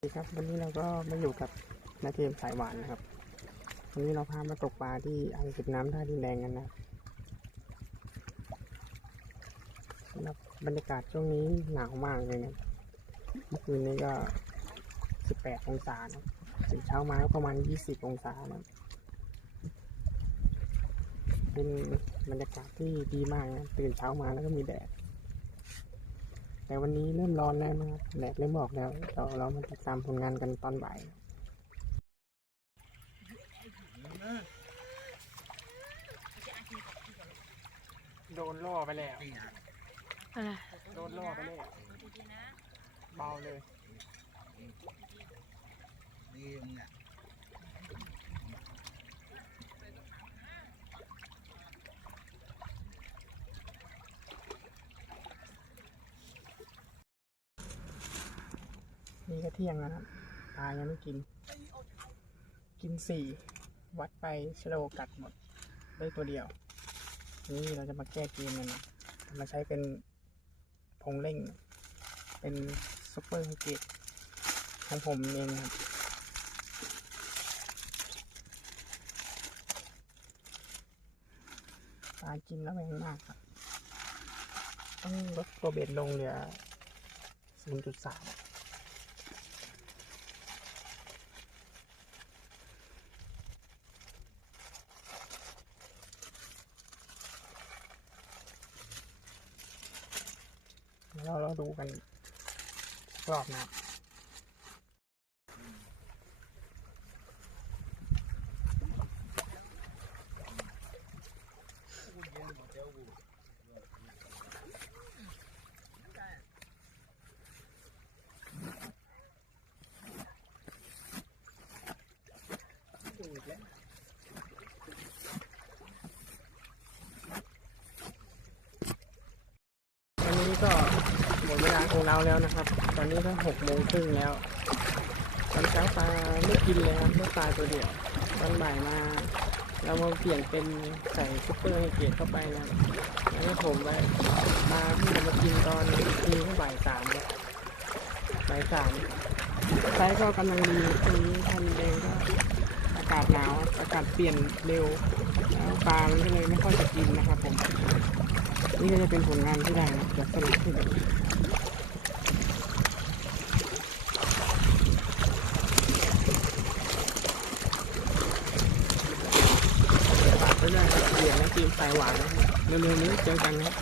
สวัสดีครับวันนี้เราก็มาอยู่กับนาเทมสายหวานนะครับ วันนี้เราพามาตกปลาที่อ่างเก็บน้ำท่าดินแดงกันนะสำหรับบรรยากาศช่วงนี้หนาวมากเลยนะเมื่อคืนนี้ก็ 18 องศานะตื่นเช้ามาก็ประมาณ 20 องศานะเป็นบรรยากาศที่ดีมากนะตื่นเช้ามาแล้วก็มีแดด แต่วันนี้เริ่มร้อนแล้วนะครับแดดเริ่มออกแล้วเราเรามาติดตามผลงานกันตอนบ่ายโดนล่อไปแล้วอะไรโดนล่อไปแล้วเบาเลยดีมึงอะ นี่ก็เที่ยงแล้วนะครับปลายังไม่กิน กินสี่ วัดไปชโลกัดหมด ได้ตัวเดียว นี่เราจะมาแก้เกมกันมาใช้เป็นพงเร่ง เป็นซุปเปอร์ไฮเกตของผมเองครับปลากินแล้วแรงมากครับ ต้องลดตัวเบ็ดลงเหลือ0.3 แล้วเราดูกันรอบนะวันนี้ก็ หมดเวลาของเราแล้วนะครับ ตอนนี้ก็หกโมงครึ่งแล้วตอนเช้าปลาไม่กินเลยครับไม่ปลาตัวเดียวตอนบ่ายมา เรามาเปลี่ยนเป็นใส่ซุปเปอร์ไฮเกตเข้าไปนะแล้วก็ผมไปปลาที่จะมากินตอนทีก็บ่ายสามแล้วบ่ายสามไซส์ก็กำลังดีตรงนี้ทันเองก็อากาศหนาวอากาศเปลี่ยนเร็วแล้วปลามันก็เลยไม่ค่อยจะกินนะครับผมนี่ก็จะเป็นผลงานที่ได้นะจะสรุปที่แบบฝากไว้ด้วยครับเดี๋ยวนะ ทีมสายหวานนะเร็วๆนี้เจอกันนะ